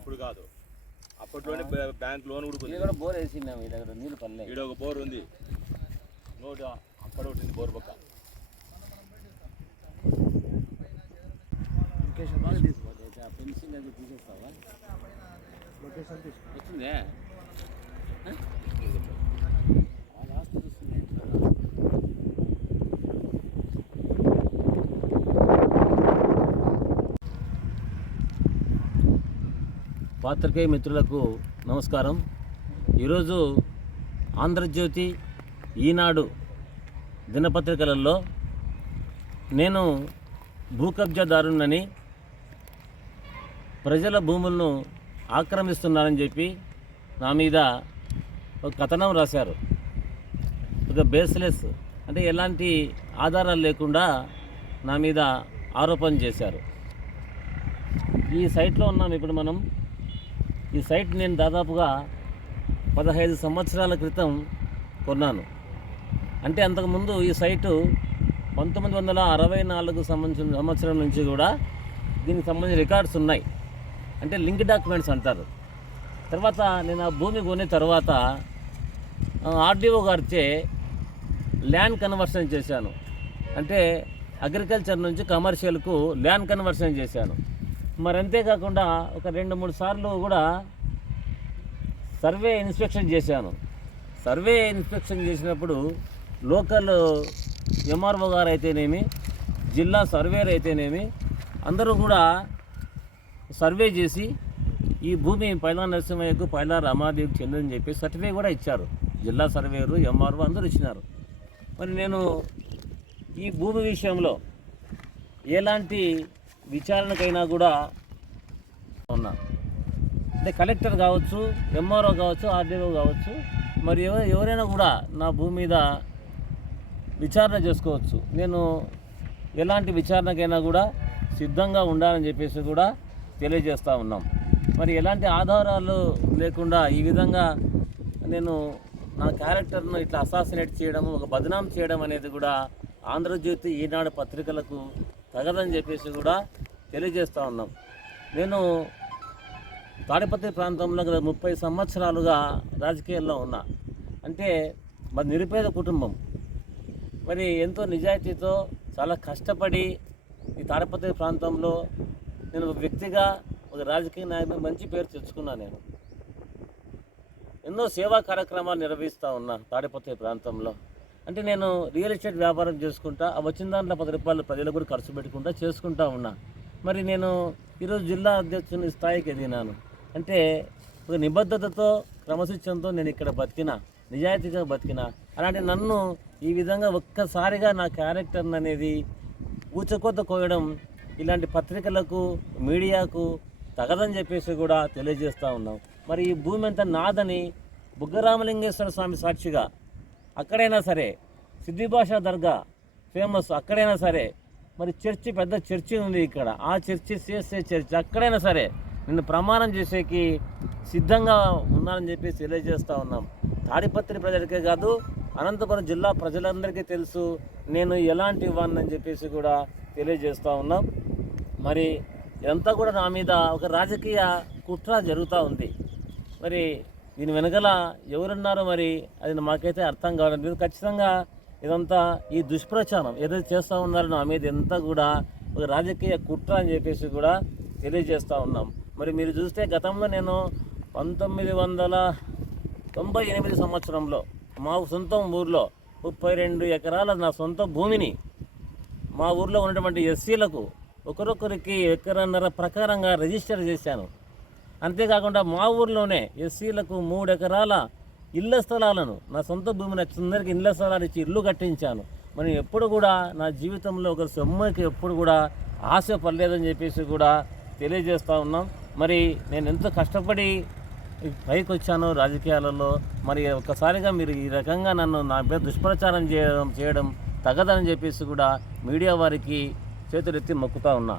ఇప్పుడు కాదు, అప్పట్లోనే బ్యాంక్ లోన్ కూడా బోర్ వేసిందా మీ దగ్గర? నీళ్ళు పల్లె ఇక్కడ ఒక బోర్ ఉంది, నోటి అక్కడ ఉంటుంది బోర్ పక్క. లొకేషన్ బాగా తీసుకోవాలి, ఫెన్సింగ్ అది తీసేస్తావా? లొకేషన్ వస్తుందే లాస్ట్ వస్తుంది. పాత్రికేయ మిత్రులకు నమస్కారం. ఈరోజు ఆంధ్రజ్యోతి, ఈనాడు దినపత్రికలలో నేను భూ కబ్జాదారునని, ప్రజల భూములను ఆక్రమిస్తున్నానని చెప్పి నా మీద ఒక కథనం రాశారు. ఒక బేస్లెస్, అంటే ఎలాంటి ఆధారాలు లేకుండా నా మీద ఆరోపణ చేశారు. ఈ సైట్లో ఉన్నాం ఇప్పుడు మనం. ఈ సైట్ నేను దాదాపుగా 15 సంవత్సరాల క్రితం కొన్నాను. అంటే అంతకుముందు ఈ సైటు 1964 సంవత్సరం నుంచి కూడా దీనికి సంబంధించిన రికార్డ్స్ ఉన్నాయి. అంటే లింక్ డాక్యుమెంట్స్ అంటారు. తర్వాత నేను ఆ భూమి కొనే తర్వాత ఆర్డీఓ గారిచే ల్యాండ్ కన్వర్షన్ చేశాను. అంటే అగ్రికల్చర్ నుంచి కమర్షియల్కు ల్యాండ్ కన్వర్షన్ చేశాను. మరి అంతేకాకుండా ఒక 2-3 సార్లు కూడా సర్వే ఇన్స్పెక్షన్ చేశాను. సర్వే ఇన్స్పెక్షన్ చేసినప్పుడు లోకల్ ఎంఆర్ఓ గారు అయితేనేమి, జిల్లా సర్వేర్ అయితేనేమి, అందరూ కూడా సర్వే చేసి ఈ భూమి పైలా నరసింహయ్యకు, పైలా రమాదేవికి చెందని చెప్పి సర్టిఫికేట్ కూడా ఇచ్చారు. జిల్లా సర్వేరు, ఎంఆర్ఓ అందరూ ఇచ్చినారు. మరి నేను ఈ భూమి విషయంలో ఎలాంటి విచారణకైనా కూడా ఉన్నా. అంటే కలెక్టర్ కావచ్చు, ఎంఆర్ఓ కావచ్చు, ఆర్డీఓ కావచ్చు, మరి ఎవరైనా కూడా నా భూమి మీద విచారణ చేసుకోవచ్చు. నేను ఎలాంటి విచారణకైనా కూడా సిద్ధంగా ఉండాలని చెప్పేసి కూడా తెలియజేస్తూ ఉన్నాం. మరి ఎలాంటి ఆధారాలు లేకుండా ఈ విధంగా నేను నా క్యారెక్టర్ను ఇట్లా అసాసినేట్ చేయడం, ఒక బదనాం చేయడం అనేది కూడా ఆంధ్రజ్యోతి, ఈనాడు పత్రికలకు తగదని చెప్పేసి కూడా తెలియజేస్తూ ఉన్నాం. నేను తాడిపత్రి ప్రాంతంలో గత 30 సంవత్సరాలుగా రాజకీయాల్లో ఉన్నా. అంటే మరి నిరుపేద కుటుంబం, మరి ఎంతో నిజాయితీతో చాలా కష్టపడి ఈ తాడిపత్రి ప్రాంతంలో నేను ఒక వ్యక్తిగా, ఒక రాజకీయ నాయకుడు మంచి పేరు తెచ్చుకున్నాను. నేను ఎన్నో సేవా కార్యక్రమాలు నిర్వహిస్తూ ఉన్నా తాడిపత్రి ప్రాంతంలో. అంటే నేను రియల్ ఎస్టేట్ వ్యాపారం చేసుకుంటా, వచ్చిన దాంట్లో 10 రూపాయలు ప్రజల కూడా ఖర్చు పెట్టుకుంటా చేసుకుంటా ఉన్నా. మరి నేను ఈరోజు జిల్లా అధ్యక్షుని స్థాయికి ఎదిగినాను. అంటే ఒక నిబద్ధతతో, క్రమశిక్షణతో నేను ఇక్కడ బతికినా, నిజాయితీగా బతికినా. అలాంటి నన్ను ఈ విధంగా ఒక్కసారిగా నా క్యారెక్టర్ని అనేది ఊచకోత కోయడం ఇలాంటి పత్రికలకు, మీడియాకు తగదని చెప్పేసి కూడా తెలియజేస్తూ ఉన్నాం. మరి ఈ భూమి అంతా నాదని బుగ్గరామలింగేశ్వర స్వామి సాక్షిగా అక్కడైనా సరే, సిద్ధి భాషా దర్గా ఫేమస్ అక్కడైనా సరే, మరి చర్చి, పెద్ద చర్చి ఉంది ఇక్కడ, ఆ చర్చి సిఎస్ఐ చర్చి, అక్కడైనా సరే నిన్ను ప్రమాణం చేసేకి సిద్ధంగా ఉన్నానని చెప్పి తెలియజేస్తూ ఉన్నాం. తాడిపత్రి ప్రజలకే కాదు, అనంతపురం జిల్లా ప్రజలందరికీ తెలుసు నేను ఎలాంటి వాడిని చెప్పేసి కూడా తెలియజేస్తూ ఉన్నాం. మరి ఇదంతా కూడా నా మీద ఒక రాజకీయ కుట్ర జరుగుతూ ఉంది. మరి దీని వెనకాల ఎవరున్నారో మరి అది మాకైతే అర్థం కావడం లేదు. ఖచ్చితంగా ఇదంతా ఈ దుష్ప్రచారం ఏదైతే చేస్తూ ఉన్నారో నా మీద ఎంత కూడా ఒక రాజకీయ కుట్ర అని చెప్పేసి కూడా తెలియజేస్తూ ఉన్నాం. మరి మీరు చూస్తే గతంలో నేను 1998 సంవత్సరంలో మా సొంత ఊర్లో 32 ఎకరాల నా సొంత భూమిని మా ఊర్లో ఉన్నటువంటి ఎస్సీలకు ఒకరొకరికి ఎకరన్నర ప్రకారంగా రిజిస్టర్ చేశాను. అంతేకాకుండా మా ఊర్లోనే ఎస్సీలకు 3 ఎకరాల ఇళ్ల స్థలాలను, నా సొంత భూమిని అందరికీ ఇళ్ల స్థలాలు ఇచ్చి ఇల్లు కట్టించాను. మరి ఎప్పుడు కూడా నా జీవితంలో ఒక సొమ్ముకి ఎప్పుడు కూడా ఆశ పడలేదని చెప్పేసి కూడా తెలియజేస్తూ ఉన్నాం. మరి నేను ఎంత కష్టపడి పైకి వచ్చానో రాజకీయాలలో, మరి ఒక్కసారిగా మీరు ఈ రకంగా నన్ను నా మీద దుష్ప్రచారం చేయడం తగదని చెప్పేసి కూడా మీడియా వారికి చేతులెత్తి మొక్కుతూ ఉన్నా.